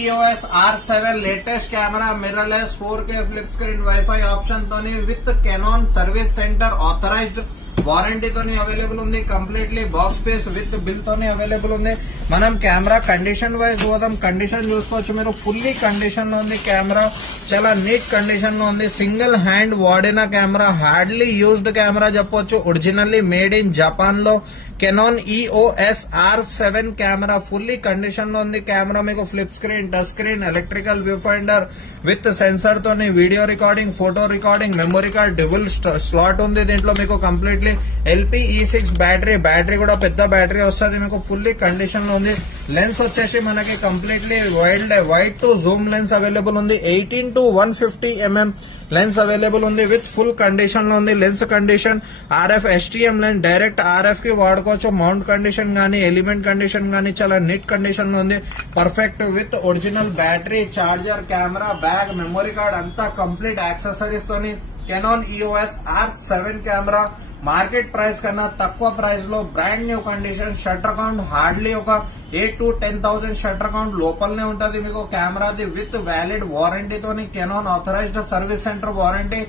EOS R7 latest camera mirrorless 4K flip screen wifi option తోని with Canon service centre authorised warranty తోని available ఉంది. Completely box space with bill తోని available ఉంది. మనం camera condition wise పోదాం. Condition చూసుకోవచ్చు మీరు, ఫుల్లీ కండిషన్ లో ఉంది కెమెరా, చాలా నీట్ కండిషన్ లో ఉంది. సింగిల్ హ్యాండ్ వాడిన కెమెరా, హార్డ్లీ యూజ్డ్ కెమెరా చెప్పొచ్చు. ఒరిజినల్లీ మేడ్ ఇన్ జపాన్ లో Canon EOS R7 camera fully condition లో ఉంది. కెమెరా మీకు flip screen, touch screen, electrical viewfinder with sensor తోని video recording, photo recording, memory card dual slot ఉంది. దీంట్లో మీకు completely LPE6 battery కూడా పెద్ద బ్యాటరీ వస్తుంది. మీకు ఫుల్లీ కండిషన్ లో ఉంది. లెన్స్ వచ్చేసి మనకి completely wide to Zoom lens available ఉంది. 18 to 150 mm లెన్స్ అవైలబుల్ ఉంది. విత్ ఫుల్ కండిషన్ లో ఉంది. Lens condition RF STM lens, direct RF కి వాడుకోవచ్చు. మౌంట్ కండిషన్ గానీ, ఎలిమెంట్ కండిషన్ గానీ చాలా నీట్ కండిషన్ లో ఉంది. Perfect with original battery, charger, camera, bag, memory card అంతా కంప్లీట్ యాక్సెసరీస్ తోని Canon EOS R7 camera market price కన్నా తక్కువ ప్రైస్ లో brand new condition. Shutter count hardly ఒక 8 to 10,000 షట్టర్ కౌంట్ లోపలనే ఉంటది. మీకు కెమెరాది విత్ వ్యాలిడ్ వారంటీ తోని Canon authorised service centre warranty.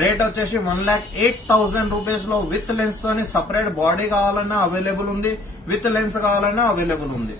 Rate వచ్చేసి 1,08,000 రూపీస్ లో విత్ లెన్స్ తోని. సపరేట్ బాడీ కావాలన్నా అవైలబుల్ ఉంది, విత్ లెన్స్ కావాలన్నా అవైలబుల్ ఉంది.